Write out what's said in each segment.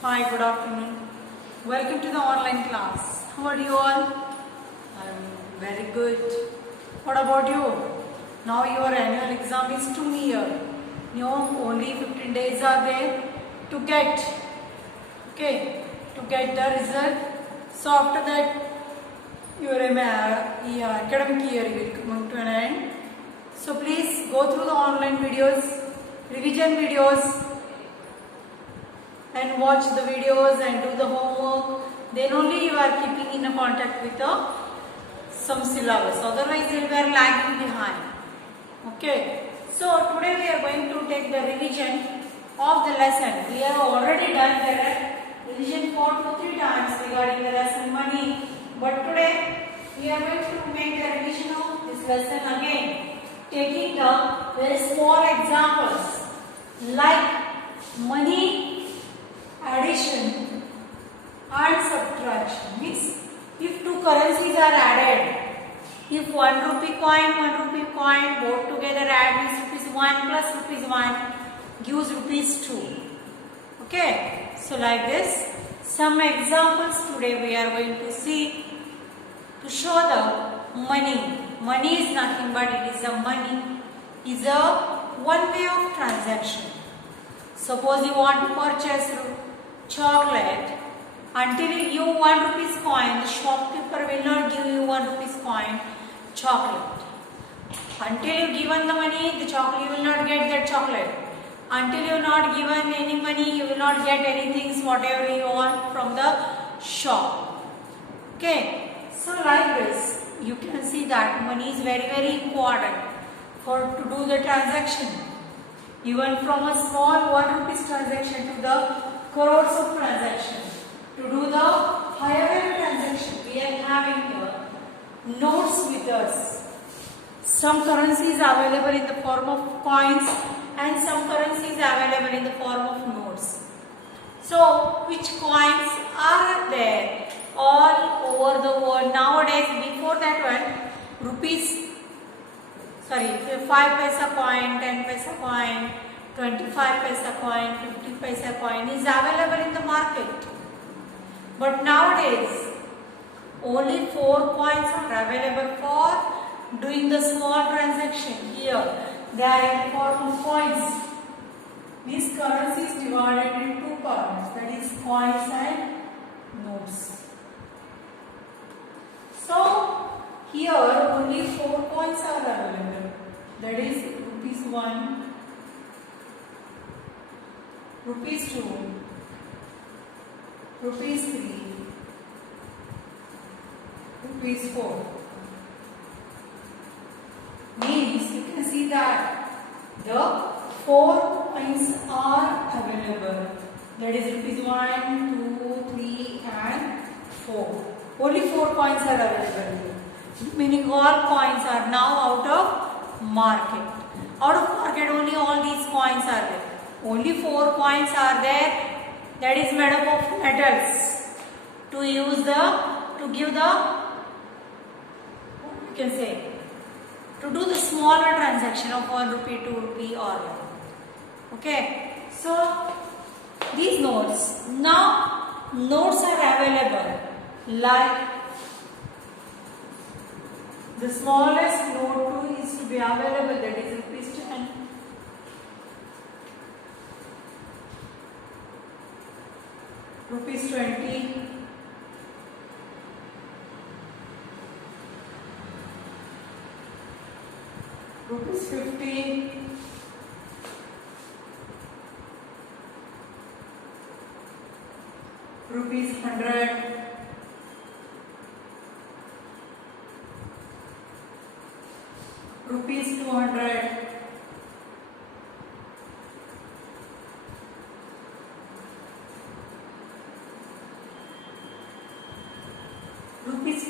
Hi, good afternoon. Welcome to the online class. How are you all? I'm very good. What about you? Now your annual exam is too near. You know, only 15 days are there to get, to get the result. So after that, your academic year will come to an end. So please go through the online videos, revision videos, and watch the videos and do the homework. Then only you are keeping in a contact with some syllabus. Otherwise, you are lagging behind. Okay. So today we are going to take the revision of the lesson. We have already done the revision for 2-3 times regarding the lesson money. But today we are going to make the revision of this lesson again, taking the very small examples like money addition and subtraction. Means if two currencies are added, if 1 rupee coin both together add means ₹1 plus ₹1 gives ₹2. Okay, so like this some examples today we are going to see to show the money. Money is nothing but it is a money is a one way of transaction. Suppose you want to purchase chocolate, until you give 1 rupees coin, the shopkeeper will not give you 1 rupees coin chocolate. Until you given the money, the chocolate you will not get that chocolate. Until you not given any money, you will not get anything whatever you want from the shop. Okay, so like this, you can see that money is very important for to do the transaction. Even from a small 1 rupees transaction to the crores of transaction. To do the higher level transaction, we are having the notes with us. Some currencies are available in the form of coins and some currencies are available in the form of notes. So, which coins are there all over the world nowadays? Before that one, 5 paisa coin, 10 paisa coin, 25 paisa coin, 50 paisa coin is available in the market. But nowadays, only 4 coins are available for doing the small transaction. Here, they are in the form of coins. These currencies divided into 2 parts, that is coins and notes. So, here only 4 coins are available. That is ₹1, ₹2, ₹3, ₹4. Means you can see that the 4 coins are available. That is ₹1, 2, 3 and 4. Only 4 coins are available here. Meaning all coins are now out of market. Out of market only all these coins are there. Only 4 coins are there that is made up of metals to use to give the, what you can say, to do the smaller transaction of 1 rupee, 2 rupee or more. Okay, so these notes, now notes are available like the smallest note is to be available, that is ₹10. ₹20, ₹50, ₹100, ₹200,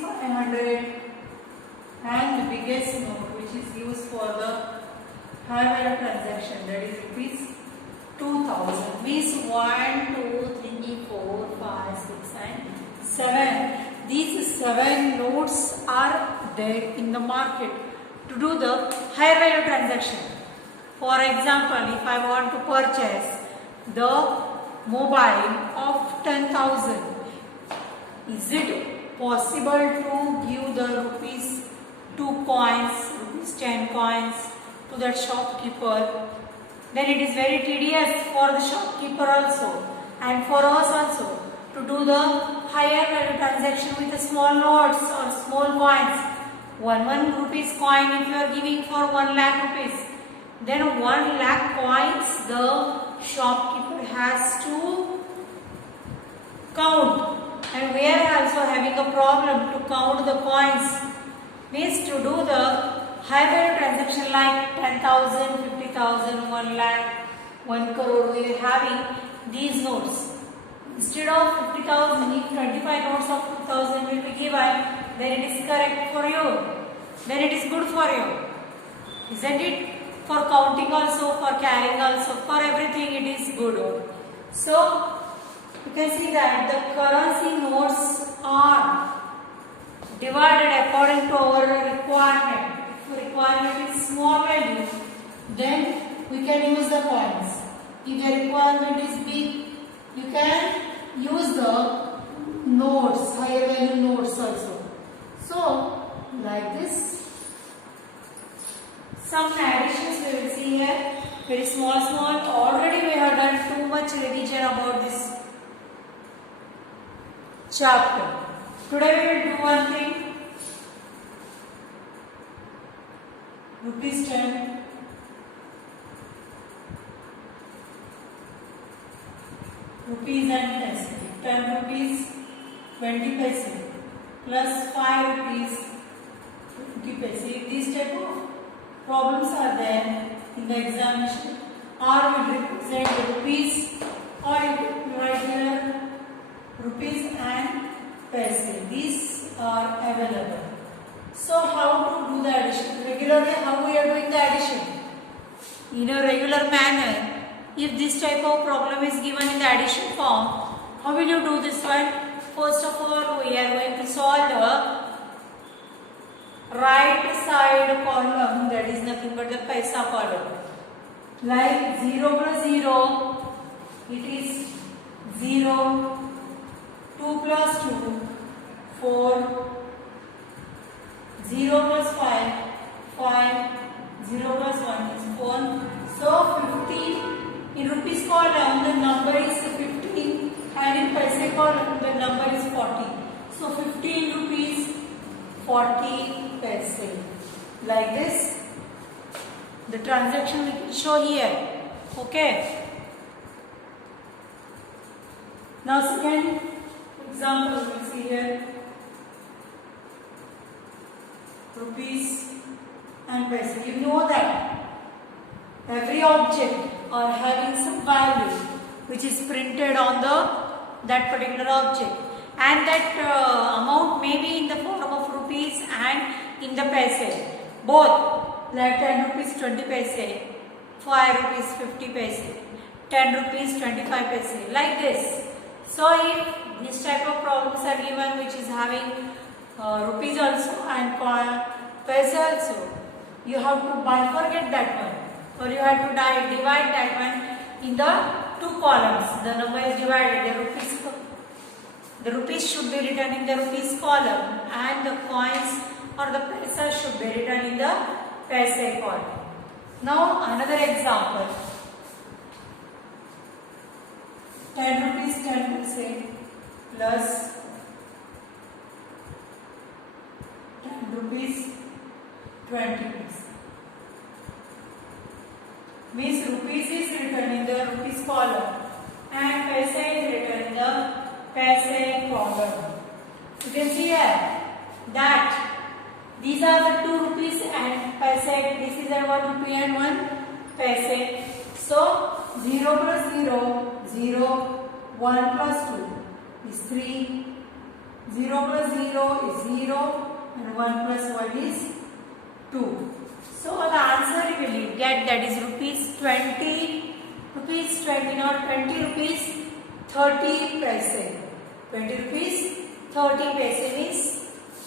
₹500, and the biggest note which is used for the higher transaction, that is ₹2000. Means 1, 2, 3, 4, 5, 6 and 7. These 7 notes are there in the market to do the higher value transaction. For example, if I want to purchase the mobile of 10,000. Is it possible to give the rupees 2 coins, rupees 10 coins to that shopkeeper? Then it is very tedious for the shopkeeper also and for us also to do the higher value transaction with the small notes or small coins. 1 rupees coin if you are giving for 1 lakh rupees, then 1 lakh coins the shopkeeper has to count, and we are also having a problem to count the coins. Means to do the high value transaction like 10,000, 50,000, 1 lakh, 1 crore, we are having these notes. Instead of 50,000, if 25 notes of 2,000 will be given, then it is correct for you. Then it is good for you. Isn't it? For counting also, for carrying also, for everything it is good. So, you can see that the currency notes are divided according to our requirement. If the requirement is small value, then we can use the coins. If the requirement is big, you can use the notes, higher value notes also. So, like this. Some additions we will see here. Very small. Already we have done too much revision about this chapter. Today we will do one thing. Rupees 10. Rupees and paise. 10 rupees 20 paise plus 5 rupees 50 paise. If these type of problems are there in the examination, or will represent the rupees, or you can write here rupees and paise. These are available. So how to do the addition? Regularly how we are doing the addition? In a regular manner. If this type of problem is given in the addition form, how will you do this one? First of all, we are going to solve the right side column, that is nothing but the paisa column. Like 0 plus 0, it is 0, 2 plus 2, 4, 0 plus 5, 5, 0 plus 1 is 1. So 15. In rupees column, the number is 15, and in paise column, the number is 40. So 15 rupees 40 paise. Like this, the transaction we can show here. Okay. Now second example we will see here. Rupees and paise. You know that every object or having some value which is printed on that particular object, and that amount may be in the form of rupees and in the paise, both, like 10 rupees 20 paise, 5 rupees 50 paise, 10 rupees 25 paise, like this. So if this type of problems are given which is having rupees also and paise also, you have to bifurcate that one, or you have to divide that one in the two columns. The number is divided. The rupees should be written in the rupees column, and the coins or the paisa should be written in the paise column. Now another example. 10 rupees 10 paise plus 10 rupees 20 paise. Means rupees is written in the rupees column and paise is written in the paise column. You can see here that these are the 2 rupees and paise. This is a 1 rupee and 1 paise. So 0 plus 0, 0, 1 plus 2 is 3, 0 plus 0 is 0, and 1 plus 1 is 2. So the answer you will get, that is rupees 20, rupees 20, not 20 rupees 30 paise. 20 rupees 30 paise means,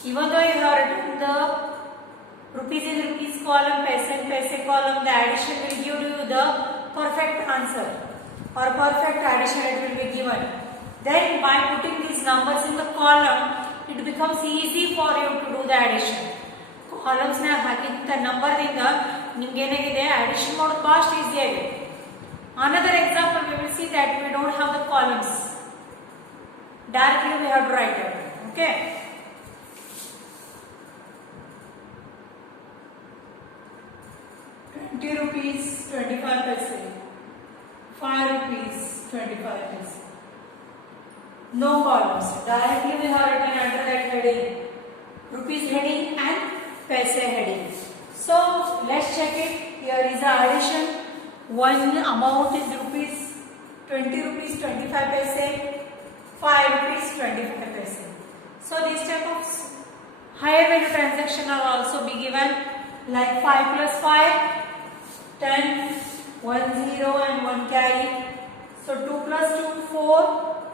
even though you have written the rupees in rupees column, paise in paise column, the addition will give you the perfect answer. or perfect addition it will be given. Then by putting these numbers in the column, it becomes easy for you to do the addition. Columns na hakinta number dinga nimge enagide addition ಮಾಡೋದು fast easy ಆಗಿದೆ. Another example we will see that we don't have the columns. Directly we have to write it. Okay. ₹20 25 paise. ₹5 25 paise. No columns. Directly we have written under that heading. Rupees heading and paise heading. So let's check it. Here is the addition. One amount is ₹20 25 paise, ₹5 25 paise. So this type of higher value transaction are also be given, like 5 plus 5 10, 1 0 and 1 carry. So 2 plus 2 4,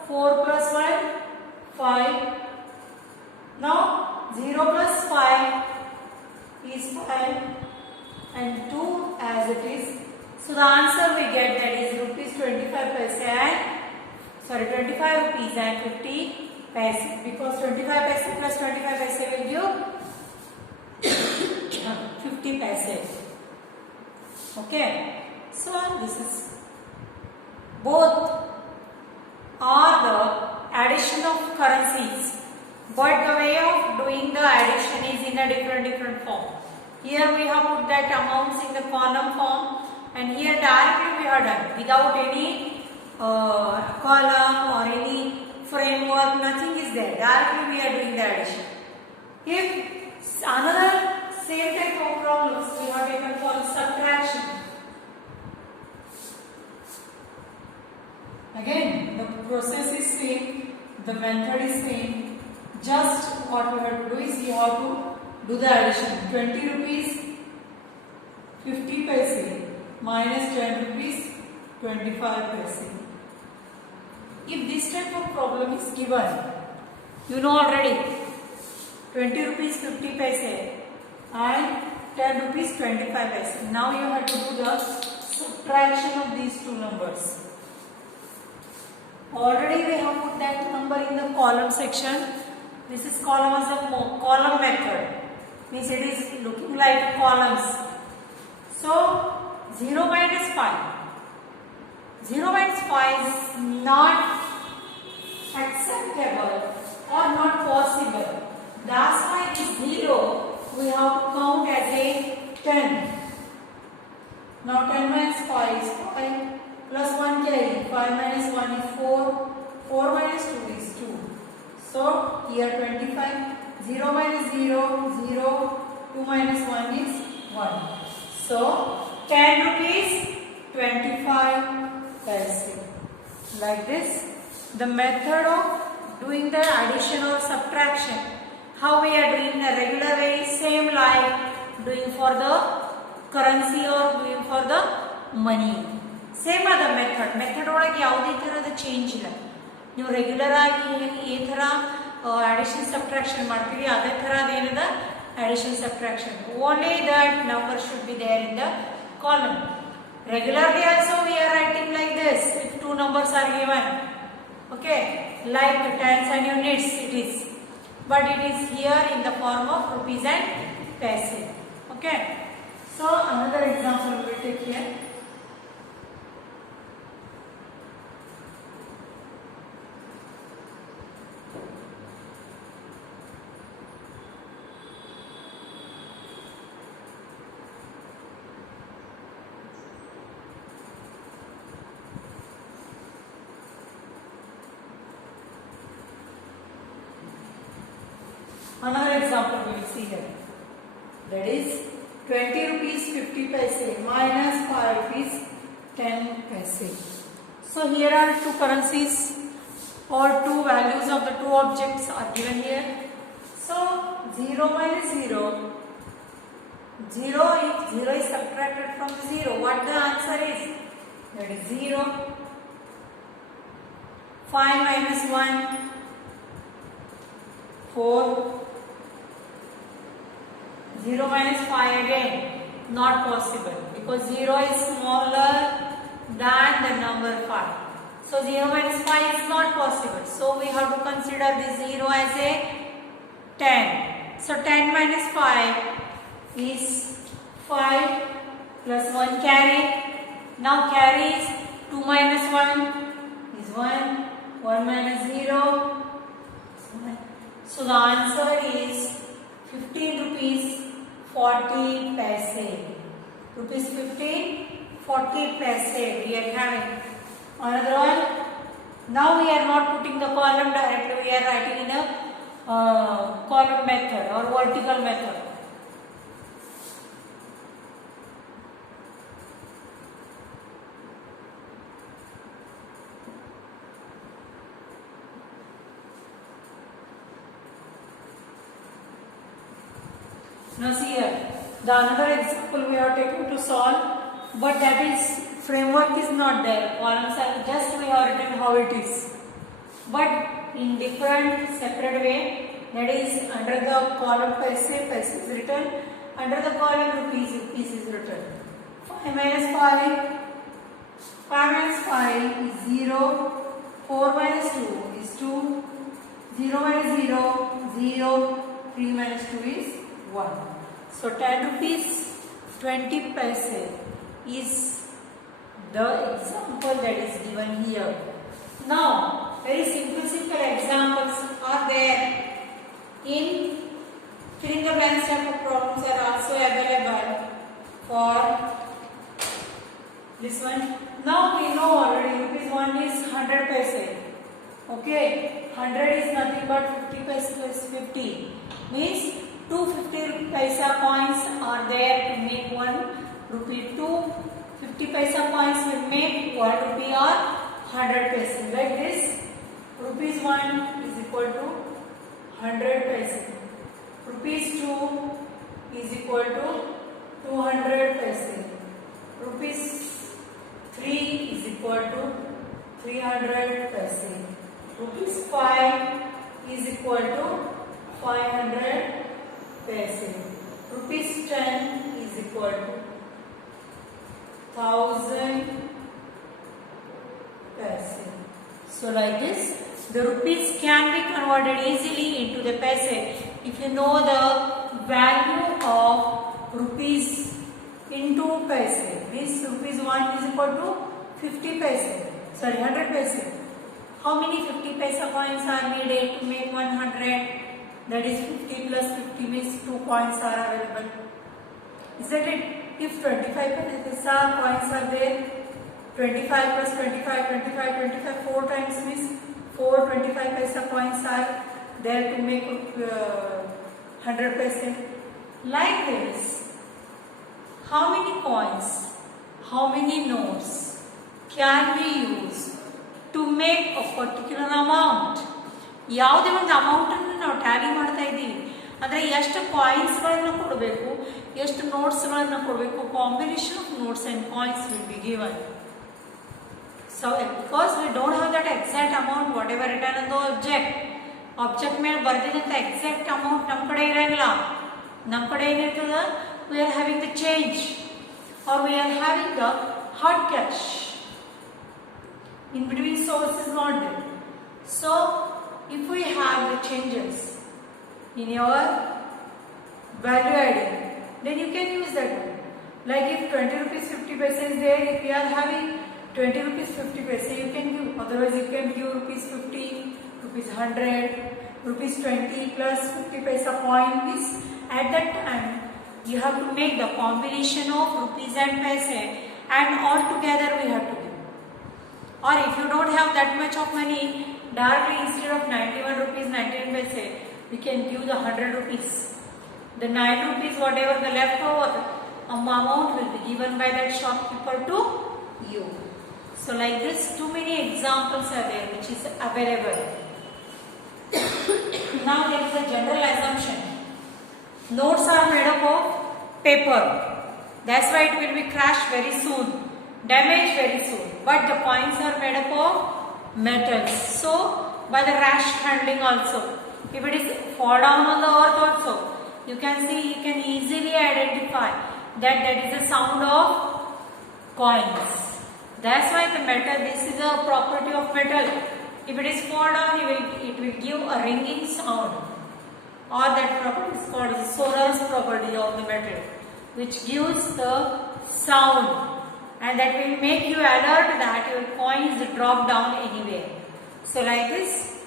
4 plus 1 5. Now 0 plus 5 is 5 and 2 as it is. So the answer we get, that is ₹25 paise and 25 rupees and 50 paise, because 25 paise plus 25 paise will give 50 paise. Okay, so this is both are the addition of currencies, but the way of doing the addition is in a different form. Here we have put that amounts in the column form, and here directly we are done without any column or any framework, nothing is there. Directly we are doing the addition. If another same type of problems we have taken for subtraction. Again, the process is same, the method is same. Just what we have to do is you have to do the addition. 20 rupees 50 paise minus 10 rupees 25 paise. If this type of problem is given, you know already 20 rupees 50 paise and 10 rupees 25 paise. Now you have to do the subtraction of these two numbers. Already we have put that number in the column section. This is column as a column method. Means it is looking like columns. So 0 minus 5. 0 minus 5 is not acceptable or not possible. That's why this 0 we have to count as a 10. Now 10 minus 5 is 5 plus 1 carry. 5 minus 1 is 4. 4 minus 2 is 2. So here 25. 0 minus 0, 0. 2 minus 1 is 1. So 10 rupees 25 paise. Like this, the method of doing the addition or subtraction, how we are doing the regular way, same like doing for the currency or doing for the money. Same other method. Method ಒಳಗೆ ಯಾವುದೇ ತರಹದ change ಇಲ್ಲ. ನೀವು regular ಆಗಿ ಈ ತರ addition subtraction ಮಾಡ್ತೀವಿ, ಅದೇ ತರ ಅದೇನಿದೆ addition subtraction. Only that number should be there in the column. Regularly also we are writing like this if two numbers are given. Okay, like tens and units it is, but it is here in the form of rupees and paise. Okay, so another example we will take here. Another example we will see here. That is 20 rupees 50 paise minus 5 rupees 10 paise. So here are two currencies or two values of the two objects are given here. So 0 minus 0. 0, if 0 is subtracted from 0, what the answer is? That is 0. 5 minus 1, 4. 0 minus 5 again, not possible because 0 is smaller than the number 5. So 0 minus 5 is not possible. So we have to consider this 0 as a 10. So 10 minus 5 is 5 plus 1 carry. Now carry is 2 minus 1 is 1. 1 minus 0. So the answer is 15 rupees 40 paise. Rupees 15 40 paise we are having. Another one. Now we are not putting the column directly. We are writing in a column method or vertical method. Now see here, the another example we are taking to solve, but that is framework is not there. Columns are just we have written how it is, but in different separate way. That is under the column paise is written, under the column rupees is written. 5 minus 5, 5 minus 5 is 0. 4 minus 2 is 2. 0 minus 0, 0. 3 minus 2 is 1. So 10 rupees 20 paise is the example that is given here. Now, very simple examples are there in filling the blanks type of problems are also available for this one. Now we know already rupees 1 is 100 paise. Okay, 100 is nothing but 50 paise plus 50 means 250 paisa coins are there to make 1 rupee. 250 paisa coins will make 1 rupee or 100 paise. Like this, rupees 1 is equal to 100 paise. Rupees 2 is equal to 200 paise. Rupees 3 is equal to 300 paise. Rupees 5 is equal to 500 paise. Rupees 10 is equal to 1000 paise. So like this, the rupees can be converted easily into the paise if you know the value of rupees into paise. This rupees 1 is equal to 50 paise. Sorry, 100 paise. How many 50 paisa coins are needed to make 100? That is 50 plus 50 means 2 coins are available. Isn't it? If 25 paisa coins are there, 25 plus 25, 25, 4 times means 4 25 paisa coins are there to make 100 paise. Like this, how many coins, how many notes can be used to make a particular amount? ಯಾವುದೇ ಒಂದು ಅಮೌಂಟನ್ನು ನಾವು Tally ಮಾಡ್ತಾ ಇದ್ದೀವಿ ಅಂದರೆ ಎಷ್ಟು ಕಾಯಿನ್ಸ್ಗಳನ್ನು ಕೊಡಬೇಕು, ಎಷ್ಟು ನೋಟ್ಸ್ಗಳನ್ನು ಕೊಡಬೇಕು, combination of notes and coins will be given. So because we don't have that exact amount what ever return on the object ಮೇಲೆ ಬರ್ದಿದಂಥ ಎಕ್ಸಾಕ್ಟ್ ಅಮೌಂಟ್ ನಮ್ಮ ಕಡೆ ಇರೋಂಗಿಲ್ಲ. ನಮ್ಮ ಕಡೆ ಏನಿರ್ತದ, we are having the change are we are having the hard cash. In between source is not there. So if we have the changes in your value adding, then you can use that one. Like if 20 rupees 50 paise is there, if you are having 20 rupees 50 paise, you can give. Otherwise you can give rupees 50, rupees 100, rupees 20 plus 50 paisa coin. Means at that time you have to make the combination of rupees and paise, and all together we have to give. Or if you don't have that much of money, directly instead of 91 rupees 99 paise, we can give the 100 rupees. The 9 rupees whatever the leftover amount will be given by that shopkeeper to you. So like this, too many examples are there which is available. Now there is a general assumption. Notes are made up of paper. That's why it will be crashed very soon, damaged very soon. But the coins are made up of metals. So by the rash handling also, if it is fall down on the earth also, you can see, you can easily identify that that is the sound of coins. That's why the metal, this is a property of metal. If it is fall down, it will give a ringing sound. Or that property is called the sonorous property of the metal, which gives the sound, and that will make you alert that your coins drop down anywhere. So like this,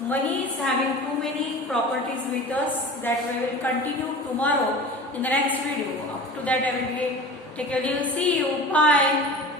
money is having too many properties with us that we will continue tomorrow in the next video. Up to that I will take a leave. See you. Bye.